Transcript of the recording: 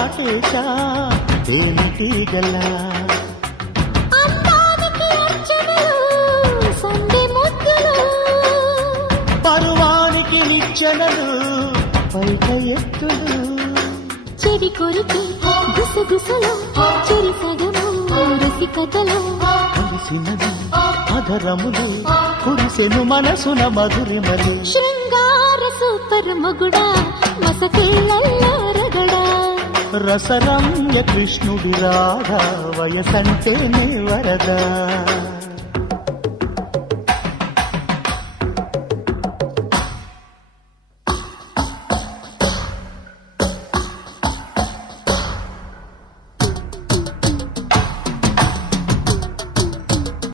నాటేశా ఏమిటి గల్లా పరువానికి నిచ్చెనలు పైట ఎత్తులు చెడి కొరికి గుసగుసలో చెరి సగము రసికతలో కలిసినది అధరములు కురిసెను మనసున మధురిమలు శృంగార సూపర్ మొగుడా మసకేళ్ళల్లో రగడా రసరమ్య కృష్ణుడి రాధా వయసంటేనే వరదా